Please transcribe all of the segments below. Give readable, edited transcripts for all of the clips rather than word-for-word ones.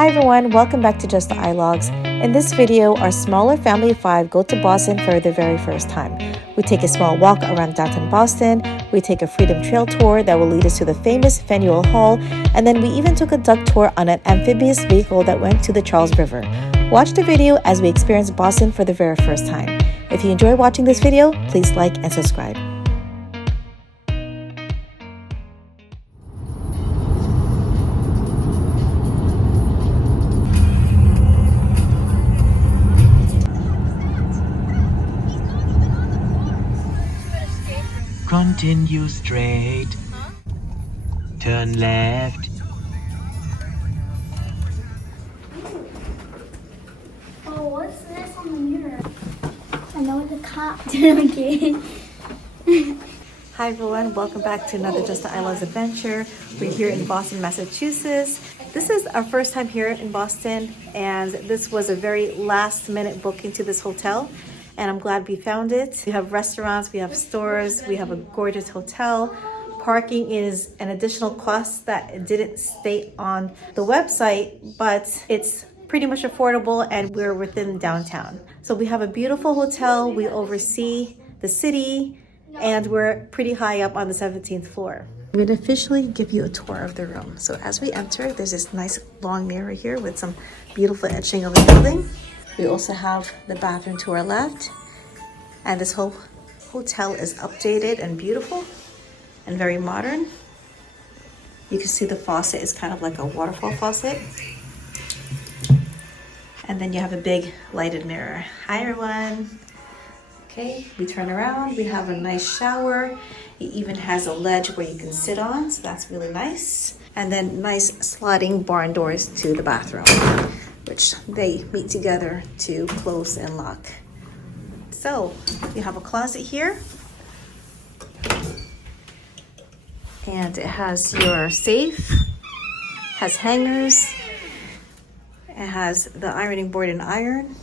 Hi everyone, welcome back to Just the iLogs. In this video, our smaller family of 5 go to Boston for the very first time. We take a small walk around downtown Boston, we take a Freedom Trail tour that will lead us to the famous Faneuil Hall, and then we even took a duck tour on an amphibious vehicle that went to the Charles River. Watch the video as we experience Boston for the very first time. If you enjoy watching this video, please like and subscribe. Continue straight. Turn left. Oh, what's this on the mirror? I know what the cop did again. Hi everyone, welcome back to another Just the iLogs adventure. We're here in Boston, Massachusetts. This is our first time here in Boston, and this was a very last minute booking to this hotel. And I'm glad we found it. We have restaurants, we have stores, we have a gorgeous hotel. Parking is an additional cost that didn't state on the website, but it's pretty much affordable and we're within downtown. So we have a beautiful hotel, we oversee the city, and we're pretty high up on the 17th floor. I'm gonna officially give you a tour of the room. So as we enter, there's this nice long mirror here with some beautiful etching of the building. We also have the bathroom to our left, and this whole hotel is updated and beautiful and very modern. You can see the faucet is kind of like a waterfall faucet. And then you have a big lighted mirror. Hi everyone. Okay, we turn around, we have a nice shower. It even has a ledge where you can sit on, so that's really nice. And then nice sliding barn doors to the bathroom, which they meet together to close and lock. So you have a closet here, and it has your safe, has hangers, it has the ironing board and iron,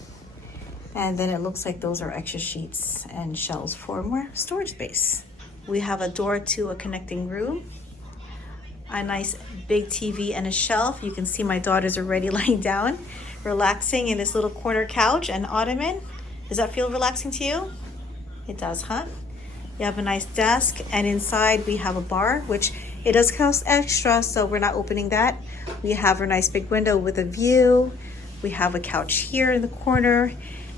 and then it looks like those are extra sheets and shelves for more storage space. We have a door to a connecting room, a nice big TV and a shelf. You can see my daughters already lying down, relaxing in this little corner couch and ottoman. Does that feel relaxing to you? It does, huh? You have a nice desk, and inside we have a bar, which it does cost extra, so we're not opening that. We have a nice big window with a view. We have a couch here in the corner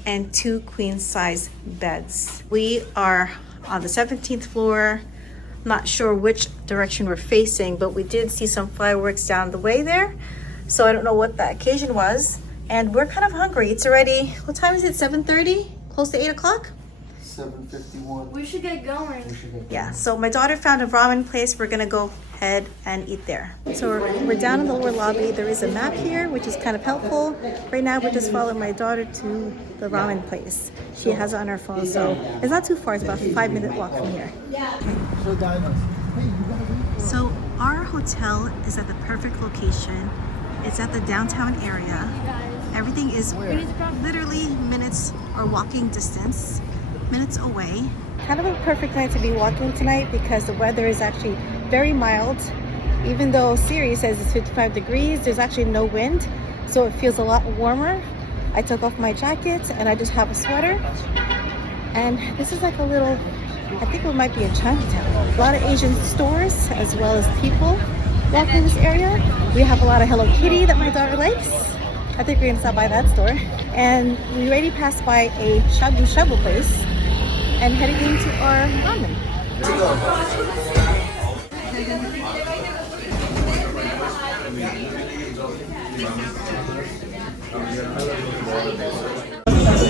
and 2 queen size beds. We are on the 17th floor. Not sure which direction we're facing, but we did see some fireworks down the way there. So I don't know what the occasion was. And we're kind of hungry. It's already, what time is it? 7:30? Close to 8 o'clock? 7:51. We should get going. Yeah, so my daughter found a ramen place. We're gonna go ahead and eat there. So we're down in the lower lobby. There is a map here, which is kind of helpful. Right now, we're just following my daughter to the ramen place. She has it on her phone, so it's not too far. It's about a 5-minute walk from here. So our hotel is at the perfect location. It's at the downtown area. Everything is literally minutes or walking distance, minutes away. Kind of a perfect night to be walking tonight because the weather is actually very mild. Even though Siri says it's 55 degrees, there's actually no wind, so it feels a lot warmer. I took off my jacket and I just have a sweater. And this is like a little, I think it might be a Chinatown. A lot of Asian stores as well as people walking in this area. We have a lot of Hello Kitty that my daughter likes. I think we're gonna stop by that store. And we already passed by a shabu shabu place and heading into our ramen.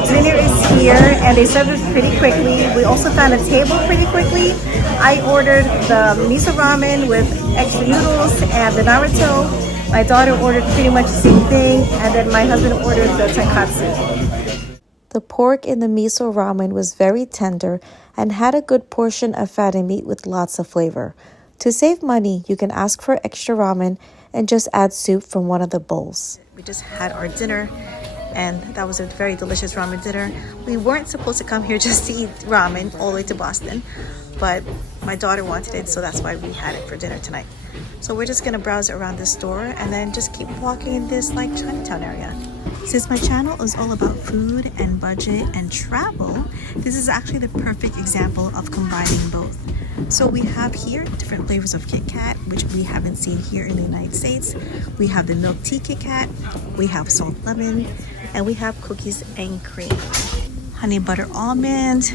Dinner is here and they served it pretty quickly. We also found a table pretty quickly. I ordered the miso ramen with extra noodles and the naruto. My daughter ordered pretty much the same thing, and then my husband ordered the tonkatsu. The pork in the miso ramen was very tender and had a good portion of fatty meat with lots of flavor. To save money, you can ask for extra ramen and just add soup from one of the bowls. We just had our dinner, and that was a very delicious ramen dinner. We weren't supposed to come here just to eat ramen all the way to Boston, but my daughter wanted it, so that's why we had it for dinner tonight. So we're just gonna browse around this store and then just keep walking in this like Chinatown area. Since my channel is all about food and budget and travel, this is actually the perfect example of combining both. So we have here different flavors of Kit Kat, which we haven't seen here in the United States. We have the milk tea Kit Kat, we have salt lemon, and we have cookies and cream. Honey butter almond,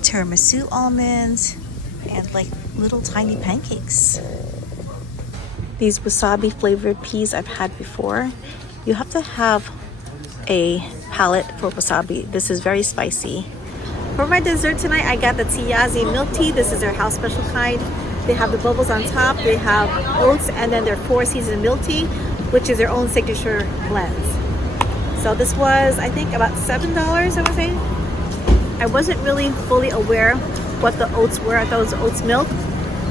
tiramisu almonds, and like little tiny pancakes. These wasabi flavored peas I've had before. You have to have a palate for wasabi. This is very spicy. For my dessert tonight, I got the Tiyazi milk tea. This is their house special kind. They have the bubbles on top, they have oats, and then their 4 season milk tea, which is their own signature blends. So this was, I think, about $7, I would say. I wasn't really fully aware what the oats were. I thought it was oats milk.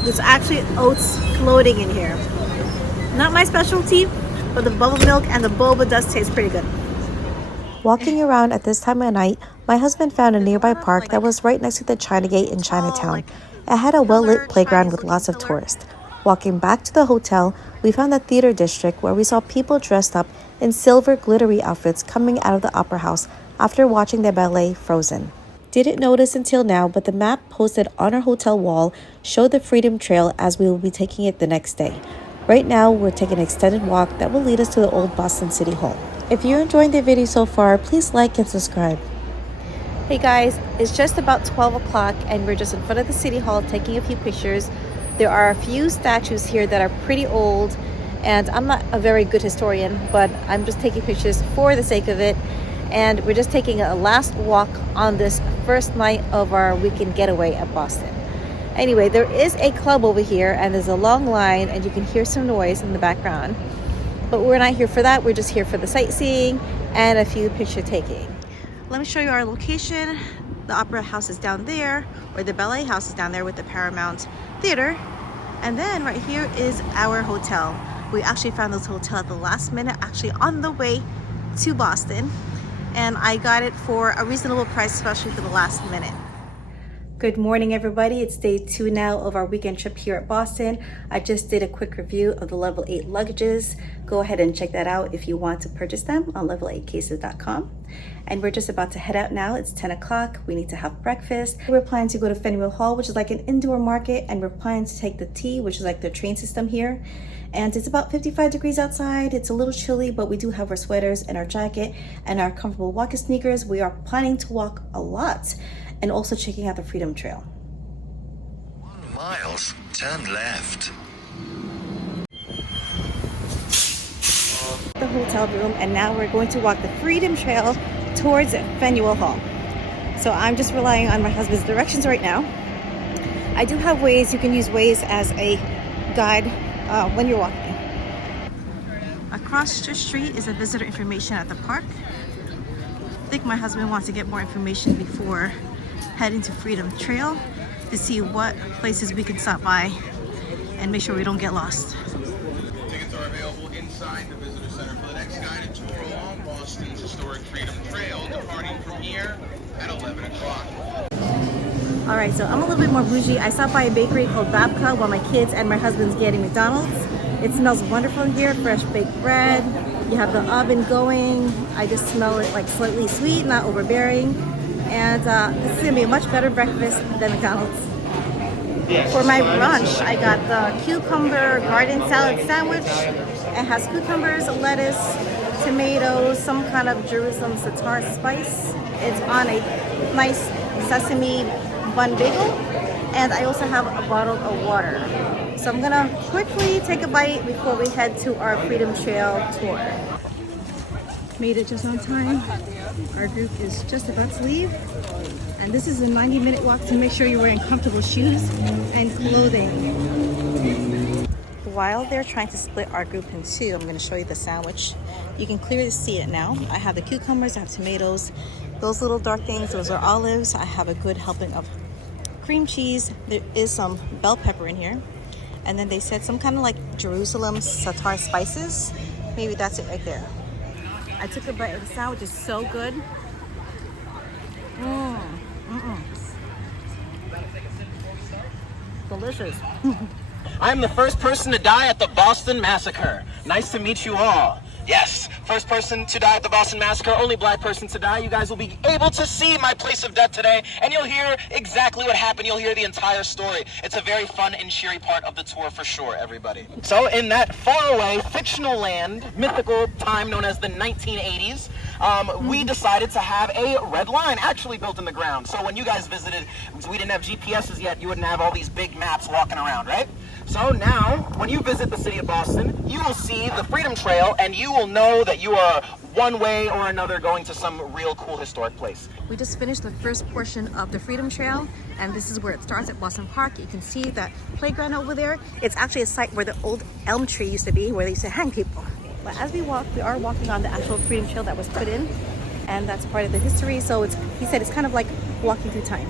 There's actually oats floating in here. Not my specialty, but the bubble milk and the boba does taste pretty good. Walking around at this time of night, my husband found a nearby park that was right next to the China Gate in Chinatown. It had a well-lit playground with lots of tourists. Walking back to the hotel, we found the theater district where we saw people dressed up in silver glittery outfits coming out of the opera house after watching the ballet Frozen. Didn't notice until now, but the map posted on our hotel wall showed the Freedom Trail as we will be taking it the next day. Right now, we're taking an extended walk that will lead us to the old Boston City Hall. If you're enjoying the video so far, please like and subscribe. Hey guys, it's just about 12 o'clock and we're just in front of the City Hall taking a few pictures. There are a few statues here that are pretty old, and I'm not a very good historian, but I'm just taking pictures for the sake of it. And we're just taking a last walk on this first night of our weekend getaway at Boston. Anyway, there is a club over here and there's a long line and you can hear some noise in the background. But we're not here for that, we're just here for the sightseeing and a few picture taking. Let me show you our location. The Opera House is down there, or the Ballet House is down there with the Paramount Theater. And then right here is our hotel. We actually found this hotel at the last minute, actually on the way to Boston. And I got it for a reasonable price, especially for the last minute. Good morning, everybody. It's day 2 now of our weekend trip here at Boston. I just did a quick review of the level 8 luggages. Go ahead and check that out if you want to purchase them on level8cases.com. And we're just about to head out now. It's 10 o'clock. We need to have breakfast. We're planning to go to Faneuil Hall, which is like an indoor market, and we're planning to take the T, which is like the train system here. And it's about 55 degrees outside. It's a little chilly, but we do have our sweaters and our jacket and our comfortable walking sneakers. We are planning to walk a lot and also checking out the Freedom Trail. 1 mile, turn left. The hotel room, and now we're going to walk the Freedom Trail towards Faneuil Hall. So I'm just relying on my husband's directions right now. I do have Waze. You can use Waze as a guide when you're walking. Across the street is a visitor information at the park. I think my husband wants to get more information before heading to Freedom Trail to see what places we can stop by and make sure we don't get lost. Tickets are available inside the visitor center for the next guided tour along Boston's historic Freedom Trail, departing from here at 11 o'clock. All right, so I'm a little bit more bougie. I stopped by a bakery called Babka while my kids and my husband's getting McDonald's. It smells wonderful in here, fresh baked bread. You have the oven going. I just smell it like slightly sweet, not overbearing. And this is gonna be a much better breakfast than McDonald's. For my brunch, I got the cucumber garden salad sandwich. It has cucumbers, lettuce, tomatoes, some kind of Jerusalem sitar spice. It's on a nice sesame bun bagel. And I also have a bottle of water. So I'm gonna quickly take a bite before we head to our Freedom Trail tour. Made it just on time. Our group is just about to leave. And this is a 90-minute walk to make sure you're wearing comfortable shoes and clothing. While they're trying to split our group in two, I'm gonna show you the sandwich. You can clearly see it now. I have the cucumbers, I have tomatoes. Those little dark things, those are olives. I have a good helping of cream cheese. There is some bell pepper in here. And then they said some kind of like Jerusalem sitar spices. Maybe that's it right there. I took a bite of the sandwich. It's so good. Delicious. I am the first person to die at the Boston Massacre. Nice to meet you all. Yes, first person to die at the Boston Massacre, only black person to die. You guys will be able to see my place of death today, and you'll hear exactly what happened. You'll hear the entire story. It's a very fun and cheery part of the tour for sure, everybody. So in that faraway, fictional land, mythical time known as the 1980s, we decided to have a red line actually built in the ground. So when you guys visited, we didn't have GPSs yet, you wouldn't have all these big maps walking around, right? So now, when you visit the city of Boston, you will see the Freedom Trail, and you will know that you are one way or another going to some real cool historic place. We just finished the first portion of the Freedom Trail, and this is where it starts at Boston Park. You can see that playground over there. It's actually a site where the old elm tree used to be, where they used to hang people. But as we walk, we are walking on the actual Freedom Trail that was put in, and that's part of the history. So he said it's kind of like walking through time.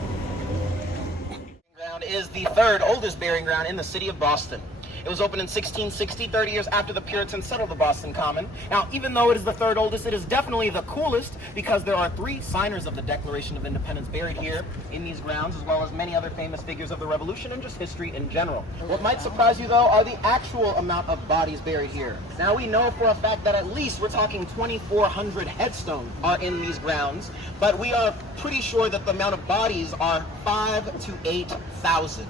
Is the third oldest burying ground in the city of Boston. It was opened in 1660, 30 years after the Puritans settled the Boston Common. Now, even though it is the third oldest, it is definitely the coolest because there are 3 signers of the Declaration of Independence buried here in these grounds, as well as many other famous figures of the Revolution and just history in general. What might surprise you, though, are the actual amount of bodies buried here. Now, we know for a fact that at least we're talking 2,400 headstones are in these grounds, but we are pretty sure that the amount of bodies are 5,000 to 8,000.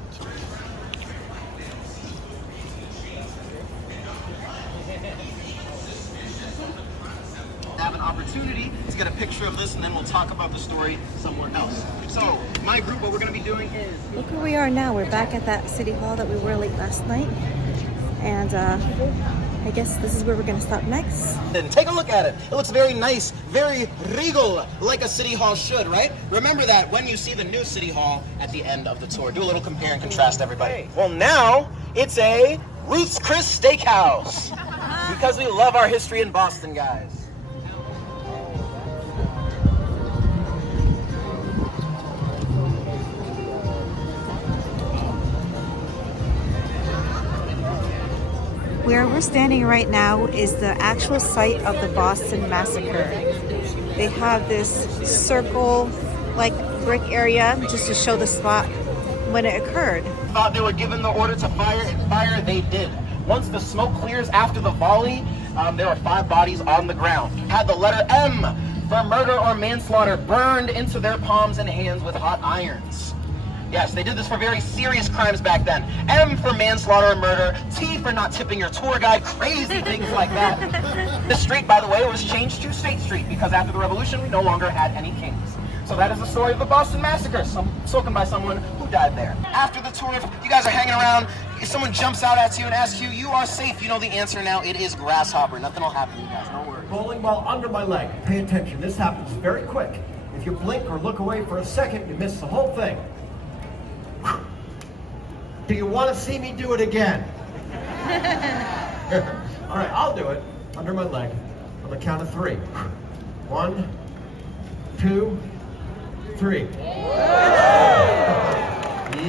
Have an opportunity to get a picture of this, and then we'll talk about the story somewhere else. So my group, what we're going to be doing is... Look where we are now. We're back at that city hall that we were late last night, and I guess this is where we're going to stop next. And take a look at it. It looks very nice, very regal, like a city hall should, right? Remember that when you see the new city hall at the end of the tour. Do a little compare and contrast, everybody. Well, now it's a Ruth's Chris Steakhouse because we love our history in Boston, guys. Where we're standing right now is the actual site of the Boston Massacre. They have this circle, like brick area, just to show the spot when it occurred. Thought they were given the order to fire, and fire they did. Once the smoke clears after the volley, there are 5 bodies on the ground. Had the letter M for murder or manslaughter burned into their palms and hands with hot irons. Yes, they did this for very serious crimes back then. M for manslaughter or murder, T for not tipping your tour guide, crazy things like that. The street, by the way, was changed to State Street because after the Revolution, we no longer had any kings. So that is the story of the Boston Massacre, spoken by someone who died there. After the tour, if you guys are hanging around, if someone jumps out at you and asks you, you are safe, you know the answer now, it is grasshopper. Nothing will happen to you guys, no worries. Bowling ball under my leg. Pay attention, this happens very quick. If you blink or look away for a second, you miss the whole thing. Do you want to see me do it again? All right, I'll do it. Under my leg. On the count of 3. 1, 2, 3.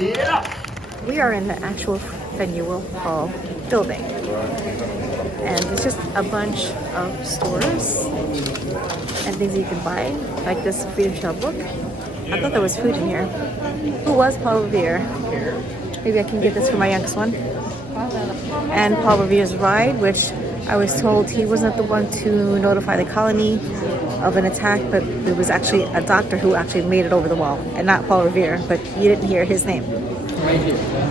Yeah! We are in the actual Faneuil Hall building. And it's just a bunch of stores and things you can buy, like this Freedom Trail book. I thought there was food in here. Who was Paul Revere? Maybe I can get this for my youngest one. And Paul Revere's ride, which I was told he wasn't the one to notify the colony of an attack, but it was actually a doctor who actually made it over the wall, and not Paul Revere, but you didn't hear his name.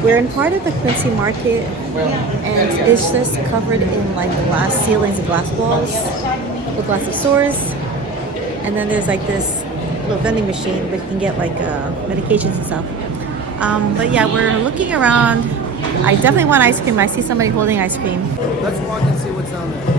We're in part of the Quincy Market, and it's just covered in like glass ceilings and glass walls with lots of stores. And then there's like this little vending machine where you can get like medications and stuff. But yeah, we're looking around. I definitely want ice cream. I see somebody holding ice cream. Let's walk and see what's down there.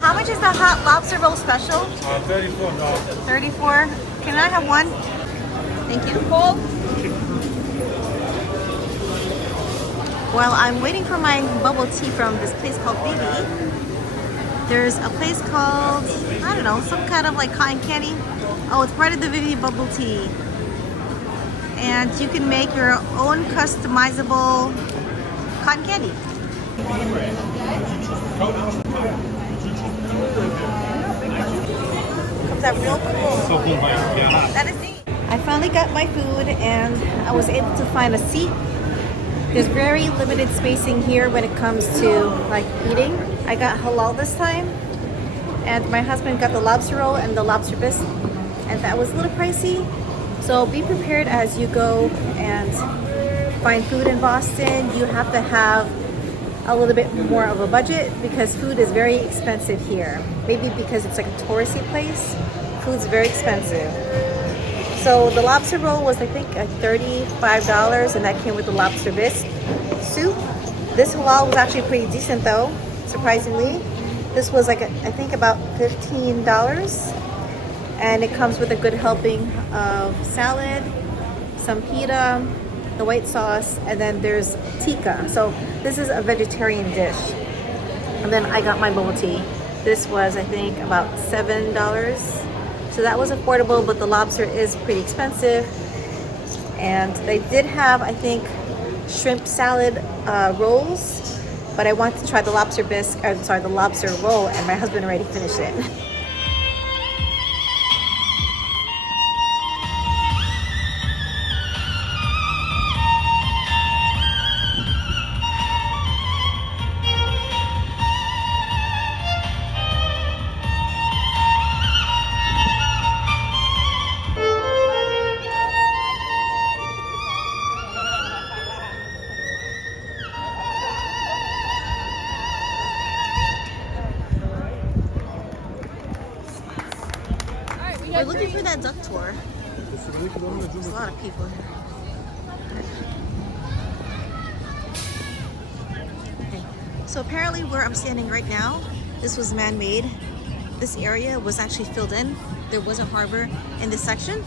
How much is the hot lobster roll special? $34. 34. Can I have one? Thank you. Well, I'm waiting for my bubble tea from this place called Bibi. There's a place called, I don't know, some kind of like cotton candy. Oh, it's part of the Vivi bubble tea. And you can make your own customizable cotton candy. Comes out real cool. That is neat. I finally got my food and I was able to find a seat. There's very limited spacing here when it comes to like eating. I got halal this time, and my husband got the lobster roll and the lobster bisque, and that was a little pricey. So be prepared as you go and find food in Boston. You have to have a little bit more of a budget because food is very expensive here. Maybe because it's like a touristy place, food's very expensive. So the lobster roll was, I think, $35, and that came with the lobster bisque soup. This halal was actually pretty decent though, surprisingly. This was like, I think about $15. And it comes with a good helping of salad, some pita, the white sauce, and then there's tikka. So this is a vegetarian dish. And then I got my bubble tea. This was, I think, about $7. So that was affordable, but the lobster is pretty expensive. And they did have, I think, shrimp salad rolls, but I wanted to try the lobster bisque, the lobster roll, and my husband already finished it. We're looking for that duck tour. There's a lot of people here. Okay. So apparently where I'm standing right now, this was man-made. This area was actually filled in. There was a harbor in this section.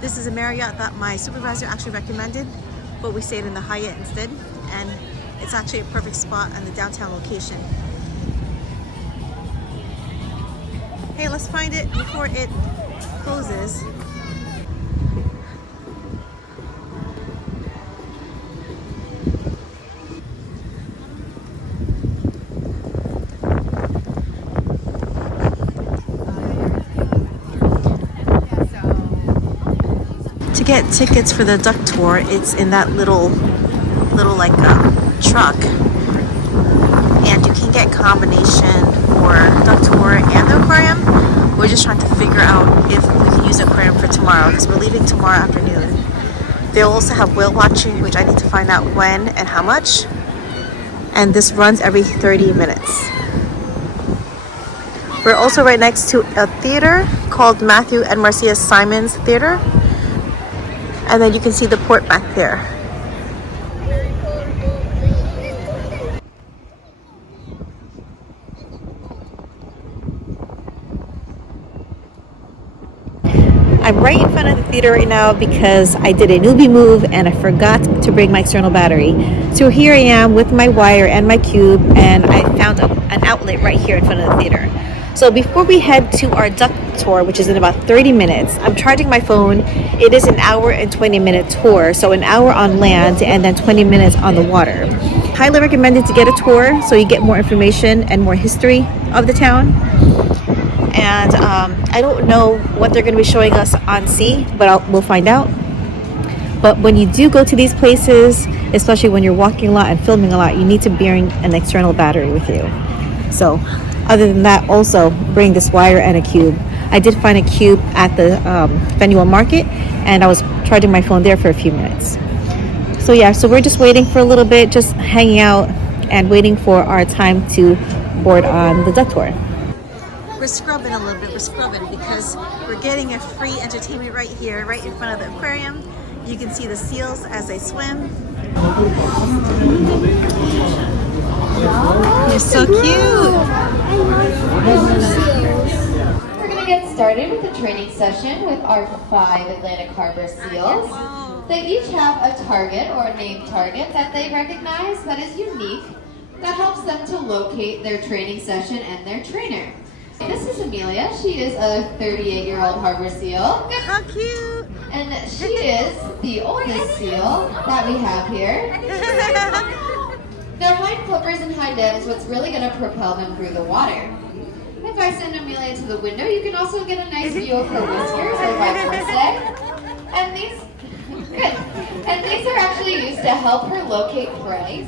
This is a Marriott that my supervisor actually recommended, but we stayed in the Hyatt instead. And it's actually a perfect spot on the downtown location. Hey, let's find it before it closes. To get tickets for the duck tour, it's in that little like truck, and you can get combination for duck tour and the aquarium. We're just trying to figure out if we can use the aquarium for tomorrow because we're leaving tomorrow afternoon. They'll also have whale watching, which I need to find out when and how much. And this runs every 30 minutes. We're also right next to a theater called Matthew and Marcia Simons Theater. And then you can see the port back there. I'm right in front of the theater right now because I did a newbie move and I forgot to bring my external battery. So here I am with my wire and my cube, and I found an outlet right here in front of the theater. So before we head to our duck tour, which is in about 30 minutes, I'm charging my phone. It is an hour and 20-minute tour, so an hour on land and then 20 minutes on the water. Highly recommended to get a tour so you get more information and more history of the town. And I don't know what they're going to be showing us on sea, but we'll find out. But when you do go to these places, especially when you're walking a lot and filming a lot, you need to bring an external battery with you. So other than that, also bring this wire and a cube. I did find a cube at the Faneuil Market, and I was charging my phone there for a few minutes. So yeah, so we're just waiting for a little bit, just hanging out and waiting for our time to board on the duck tour. We're scrubbing a little bit. We're scrubbing because we're getting a free entertainment right here, right in front of the aquarium. You can see the seals as they swim. They're so cute. We're going to get started with the training session with our 5 Atlantic Harbor seals. They each have a target or a named target that they recognize that is unique that helps them to locate their training session and their trainer. This is Amelia. She is a 38-year-old harbor seal. How cute! And she is the oldest seal that we have here. Their hind flippers and hind end is what's really going to propel them through the water. If I send Amelia to the window, you can also get a nice view of her whiskers or vice versa. And these are actually used to help her locate prey.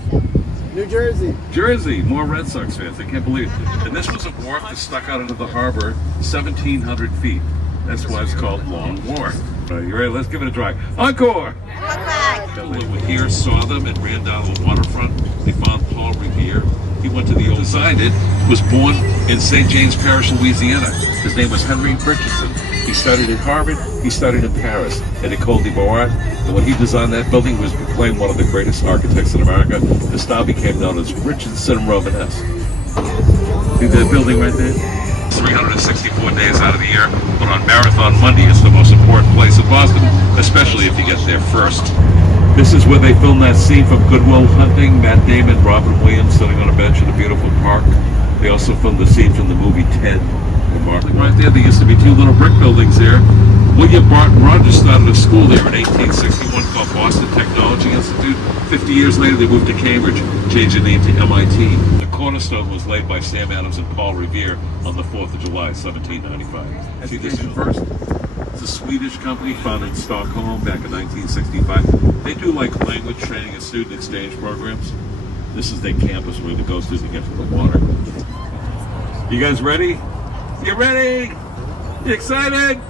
New Jersey. Jersey, more Red Sox fans. I can't believe it. And this was a wharf that stuck out into the harbor 1,700 feet. That's why it's called Long Wharf. All right, you ready? Let's give it a try. Encore! They were here, saw them, and ran down the waterfront. They found Paul Revere. He went to the old, designed it, was born in St. James Parish, Louisiana. His name was Henry Richardson. He studied at Harvard, he studied in Paris, at École des Beaux-Arts, and when he designed that building, he was proclaimed one of the greatest architects in America. The style became known as Richardson Romanesque. See that building right there? 364 days out of the year, but on Marathon Monday is the most important place in Boston, especially if you get there first. This is where they filmed that scene from Good Will Hunting, Matt Damon, Robin Williams sitting on a bench in a beautiful park. They also filmed the scene from the movie Ted. Right there, there used to be two little brick buildings there. William Barton Rogers started a school there in 1861 called Boston Technology Institute. 50 years later, they moved to Cambridge, changed their name to MIT. The cornerstone was laid by Sam Adams and Paul Revere on the 4th of July, 1795. See this first? It's a Swedish company founded in Stockholm back in 1965. They do like language training and student exchange programs. This is their campus where the goes to get to the water. You guys ready? You ready? You excited?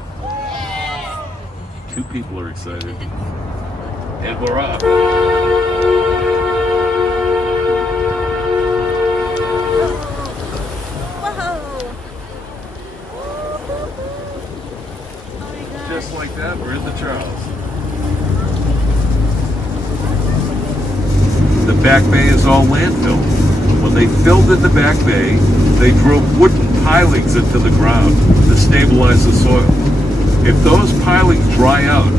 Two people are excited. And we're off. Just like that, we're in the Charles. The back bay is all landfill. When they filled in the back bay, they drove wooden pilings into the ground to stabilize the soil. If those pilings dry out,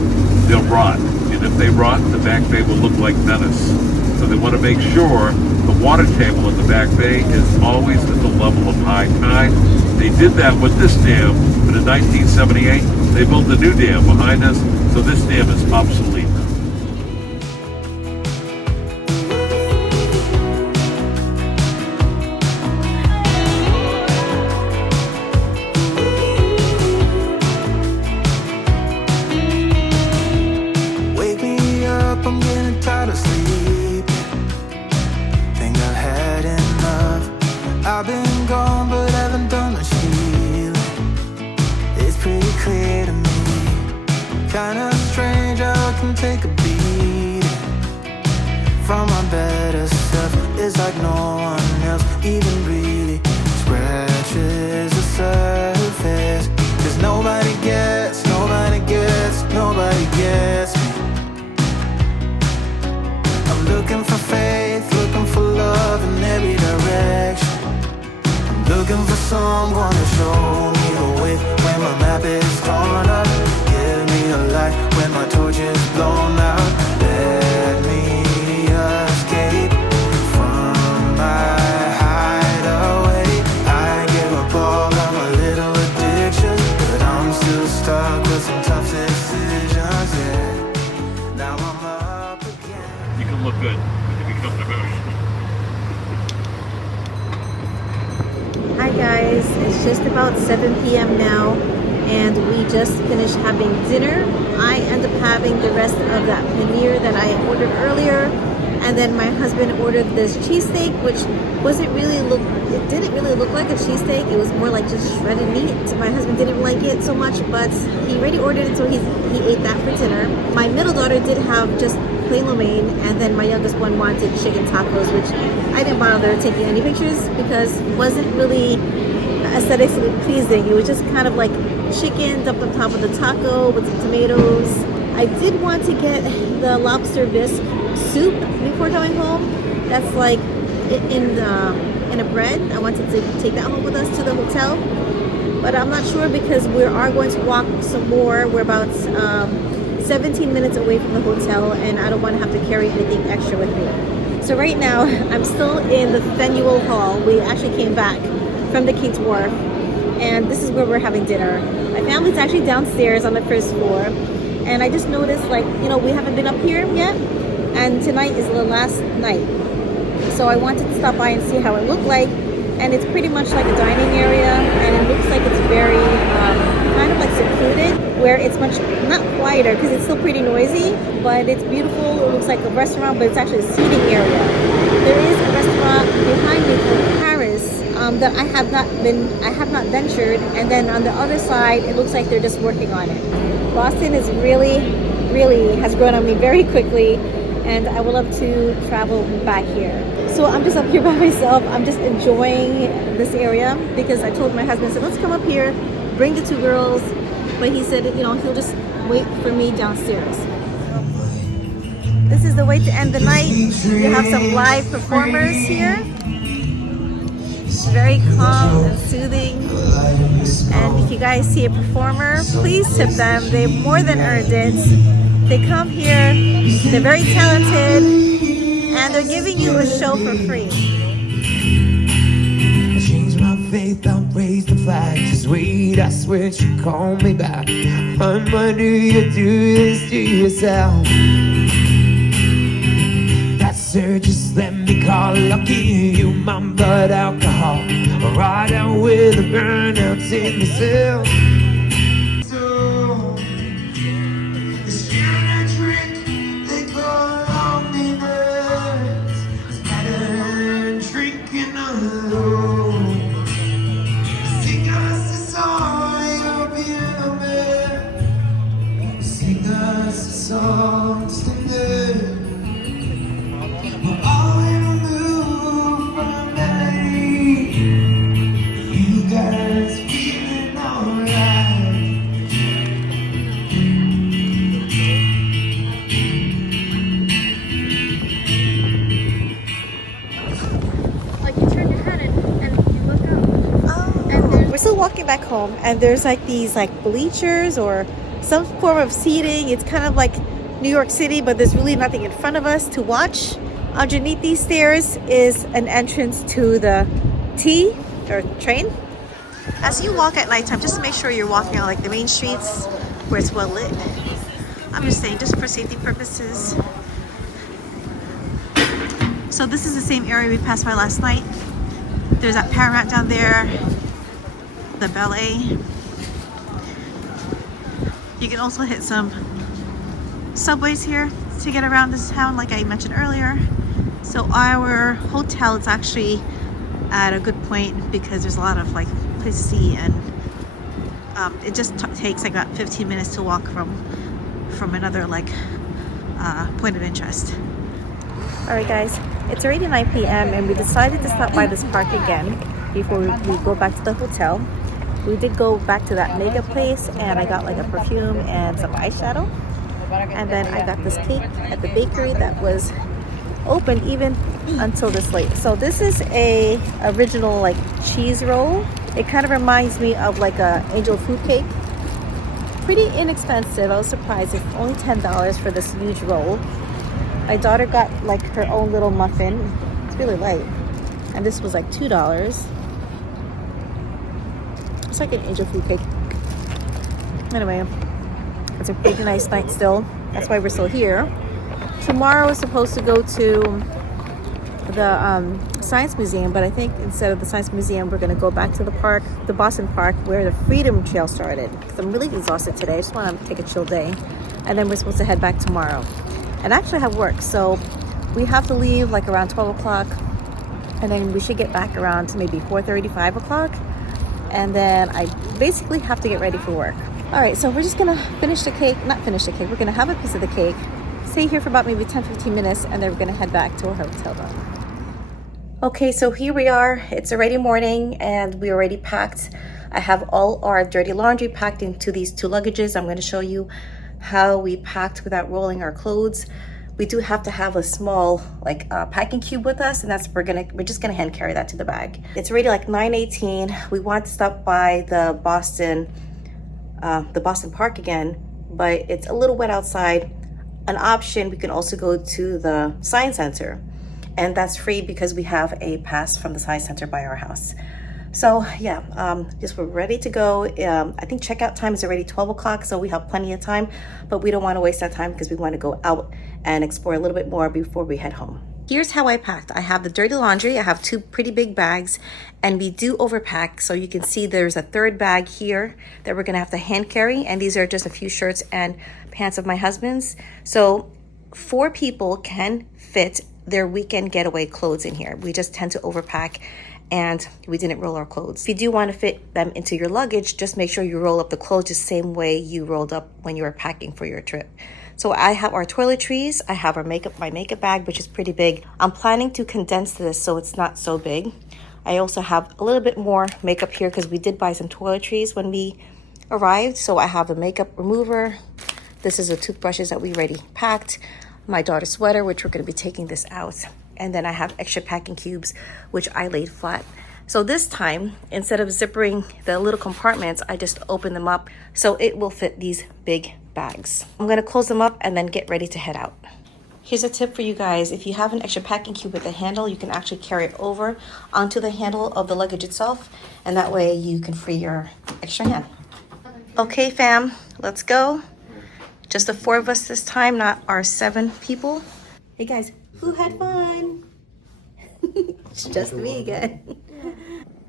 they'll rot. And if they rot, the back bay will look like Venice. So they want to make sure the water table in the back bay is always at the level of high tide. They did that with this dam, but in 1978, they built a new dam behind us, so this dam is obsolete. I'm getting tired of sleeping. Think I've had enough. I've been gone, but haven't done much healing. It's pretty clear to me. Kinda strange how I can take a beating from my better self. It's like no one else even really scratches the surface. 'Cause nobody gets, nobody gets, nobody gets me. Looking for faith, looking for love in every direction. I'm looking for someone to show me the way when my map is torn up. Give me a light when my torch is blown out. Let me escape from my hideaway. I give up all of my little addictions, but I'm still stuck with some tough decisions, yeah. Now I'm up again. You can look good when you become an American. Hi guys, it's just about 7 p.m. now and we just finished having dinner. I end up having the rest of that paneer that I ordered earlier, and then my husband ordered this cheesesteak, which it didn't really look like a cheesesteak. It was more like just shredded meat. My husband didn't like it so much, but he already ordered it, so he ate that for dinner. My middle daughter did have just plain lo mein, and then my youngest one wanted chicken tacos, which I didn't bother taking any pictures because it wasn't really aesthetically pleasing. It was just kind of like chicken dumped on top of the taco with some tomatoes. I did want to get the lobster bisque soup before coming home. That's like in a bread. I wanted to take that home with us to the hotel, but I'm not sure because we are going to walk some more. We're about 17 minutes away from the hotel, and I don't want to have to carry anything extra with me. So right now, I'm still in the Faneuil Hall. We actually came back from the King's Wharf, and this is where we're having dinner. My family's actually downstairs on the first floor, and I just noticed, like, you know, we haven't been up here yet, and tonight is the last night. So I wanted to stop by and see how it looked like, and it's pretty much like a dining area, and it looks like it's very kind of like secluded, where it's much, not quieter because it's still pretty noisy, but it's beautiful. It looks like a restaurant, but it's actually a seating area. There is a restaurant behind me called Paris that I have not ventured, and then on the other side it looks like they're just working on it. Boston is really has grown on me very quickly, and I would love to travel back here. So I'm just up here by myself. I'm just enjoying this area because I told my husband, I said, let's come up here, bring the two girls, but he said, you know, he'll just wait for me downstairs. This is the way to end the night. You have some live performers here. Very calm and soothing. And if you guys see a performer, please tip them. They've more than earned it. They come here, they're very talented, and they're giving you a show for free. I changed my faith, I'll raise the flag. Just wait, I swear you call me back. Why do you do this to yourself? That's her, just let me call. I'll give you my blood alcohol. I'll ride out with the burnouts in the cell. So, it's you and a drink, they go along the night. It's better than drinking alone. Sing us a song, you'll be a man. Sing us a song tonight. We're all in a mood for a night. You got us feeling alright. Like you turn your head and you look up. Oh. And We're still walking back home, and there's like these like bleachers or some form of seating. It's kind of like New York City, but there's really nothing in front of us to watch. Underneath these stairs is an entrance to the T or train. As you walk at nighttime, just make sure you're walking on like the main streets where it's well lit. I'm just saying, just for safety purposes. So this is the same area we passed by last night. There's that Paramount down there, the ballet. You can also hit some subways here to get around this town, like I mentioned earlier. So our hotel is actually at a good point because there's a lot of like places to see, and it just takes like about 15 minutes to walk from another like point of interest. All right, guys, it's already 9 p.m. and we decided to stop by this park again before we go back to the hotel. We did go back to that makeup place, and I got like a perfume and some eyeshadow. And then I got this cake at the bakery that was open even until this late. So this is a original like cheese roll. It kind of reminds me of like a angel food cake. Pretty inexpensive. I was surprised. It's only $10 for this huge roll. My daughter got like her own little muffin. It's really light. And this was like $2. It's like an angel food cake. Anyway, it's a pretty nice night still. That's why we're still here. Tomorrow is supposed to go to the Science Museum, but I think instead of the Science Museum, we're going to go back to the park, the Boston Park, where the Freedom Trail started. Because I'm really exhausted today. I just want to take a chill day. And then we're supposed to head back tomorrow. And I actually have work, so we have to leave like around 12 o'clock. And then we should get back around maybe 4:30, 5 o'clock. And then I basically have to get ready for work. All right, so we're just gonna finish the cake, not finish the cake, we're gonna have a piece of the cake, stay here for about maybe 10-15 minutes, and then we're gonna head back to our hotel room. Okay, so here we are. It's already morning and we already packed. I have all our dirty laundry packed into these 2 luggages. I'm gonna show you how we packed without rolling our clothes. We do have to have a small like packing cube with us, and that's we're just gonna hand carry that to the bag. It's already like 9:18. We want to stop by the Boston Park again, but it's a little wet outside. An option, we can also go to the Science Center. and that's free because we have a pass from the Science Center by our house. So yeah, just we're ready to go. I think checkout time is already 12 o'clock, so we have plenty of time, but we don't want to waste that time because we want to go out and explore a little bit more before we head home. Here's how I packed. I have the dirty laundry. I have 2 pretty big bags, and we do overpack. So you can see there's a third bag here that we're gonna have to hand carry, and these are just a few shirts and pants of my husband's. So 4 people can fit their weekend getaway clothes in here. We just tend to overpack, and we didn't roll our clothes. If you do want to fit them into your luggage, just make sure you roll up the clothes the same way you rolled up when you were packing for your trip. So I have our toiletries, I have my makeup bag, which is pretty big. I'm planning to condense this so it's not so big. I also have a little bit more makeup here because we did buy some toiletries when we arrived. So I have a makeup remover. This is the toothbrushes that we already packed. My daughter's sweater, which we're going to be taking this out. And then I have extra packing cubes, which I laid flat. So this time, instead of zippering the little compartments, I just open them up so it will fit these big bags. I'm going to close them up and then get ready to head out. Here's a tip for you guys. If you have an extra packing cube with a handle, you can actually carry it over onto the handle of the luggage itself, and that way you can free your extra hand. Okay fam, let's go. Just the 4 of us this time, not our 7 people. Hey guys, who had fun? It's just me again.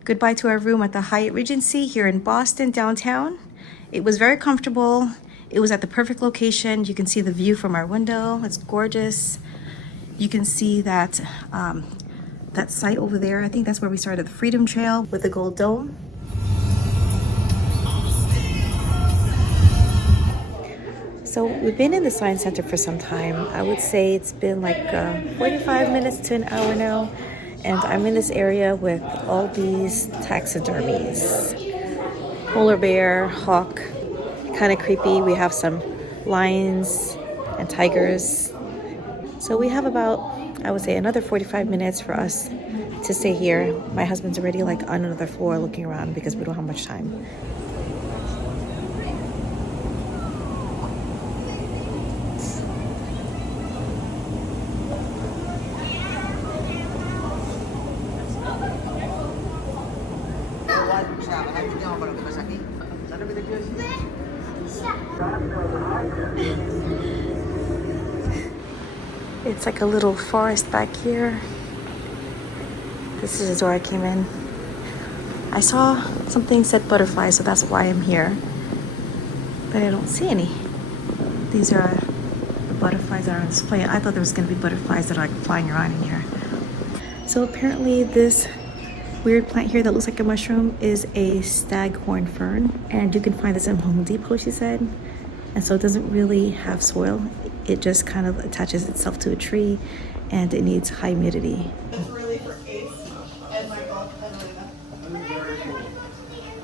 Goodbye to our room at the Hyatt Regency here in Boston downtown. It was very comfortable. It was at the perfect location. You can see the view from our window. It's gorgeous. You can see that that site over there. I think that's where we started the Freedom Trail with the gold dome. So we've been in the Science Center for some time. I would say it's been like 45 minutes to an hour now. And I'm in this area with all these taxidermies. Polar bear, hawk, kind of creepy. We have some lions and tigers. So we have about, I would say, another 45 minutes for us to stay here. My husband's already like on another floor looking around because we don't have much time. It's like a little forest back here. This is the door I came in. I saw something said butterflies, so that's why I'm here. But I don't see any. These are the butterflies that are on display. I thought there was going to be butterflies that are like flying around in here. So apparently this weird plant here that looks like a mushroom is a staghorn fern. And you can find this in Home Depot, she said. And so it doesn't really have soil. It just kind of attaches itself to a tree and it needs high humidity. Really for Ace and my golf and Elena.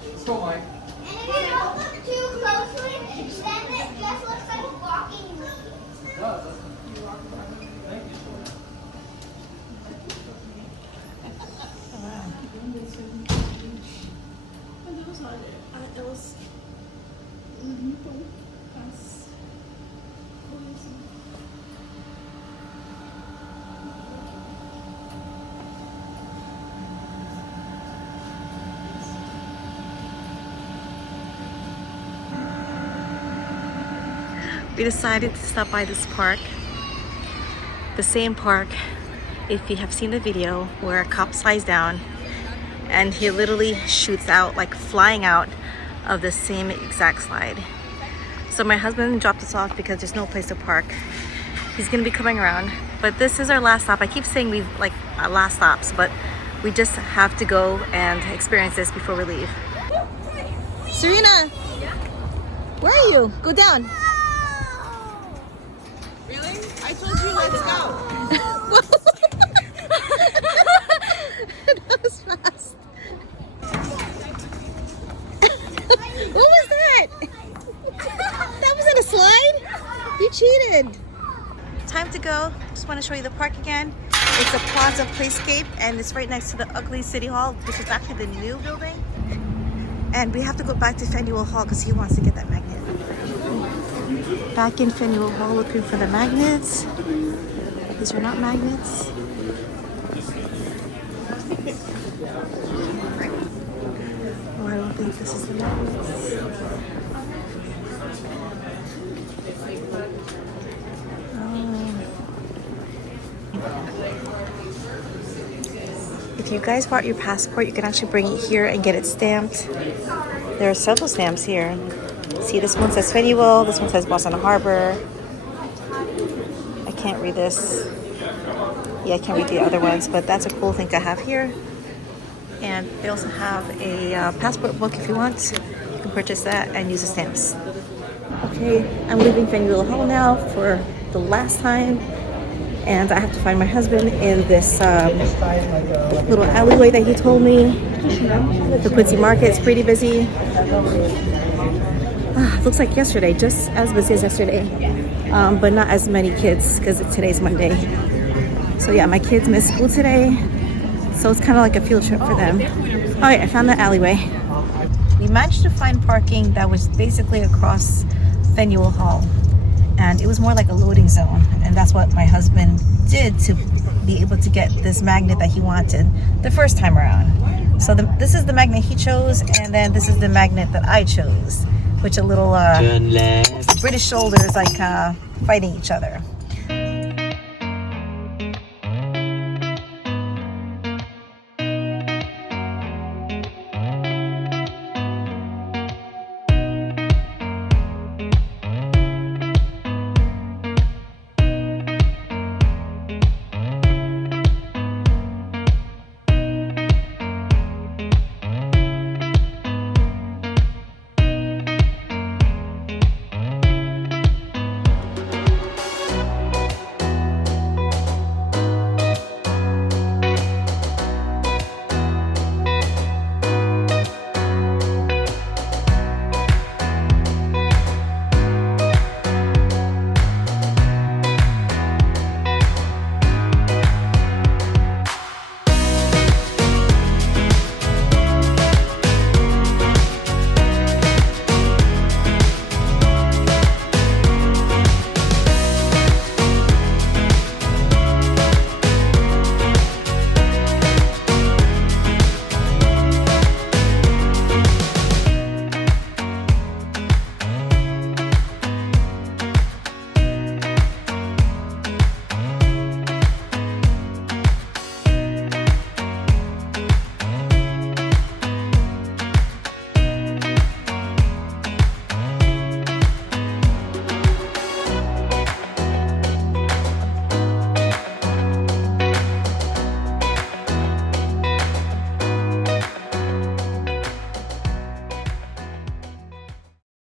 Let's go, Mike. And if you don't look too closely, then it just looks like walking leaves. It does. Thank you. We decided to stop by this park. The same park, if you have seen the video, where a cop slides down and he literally shoots out, like flying out of the same exact slide. So my husband dropped us off because there's no place to park. He's gonna be coming around, but this is our last stop. I keep saying we've like our last stops, but we just have to go and experience this before we leave. Serena, where are you? Go down. Really? I told you let's go. That was fast. What was that? That wasn't a slide? You cheated. Time to go. Just want to show you the park again. It's a Plaza Playscape and it's right next to the ugly City Hall, which is actually the new building. And we have to go back to Faneuil Hall because he wants to get that magnet. Back in Faneuil Hall looking for the magnets. These are not magnets. Oh, I don't think this is the magnets. If you guys bought your passport, you can actually bring it here and get it stamped. There are several stamps here. See, this one says Faneuil, this one says Boston Harbor. I can't read this. Yeah, I can't read the other ones, but that's a cool thing to have here. And they also have a passport book if you want. You can purchase that and use the stamps. Okay, I'm leaving Faneuil Hall now for the last time. And I have to find my husband in this little alleyway that he told me. The Quincy Market's pretty busy. Looks like yesterday, just as busy as yesterday. But not as many kids because today's Monday. So yeah, my kids miss school today. So it's kind of like a field trip for them. All right, I found the alleyway. We managed to find parking that was basically across Faneuil Hall. And it was more like a loading zone. And that's what my husband did to be able to get this magnet that he wanted the first time around. So this is the magnet he chose, and then this is the magnet that I chose, which a little British shoulders like fighting each other.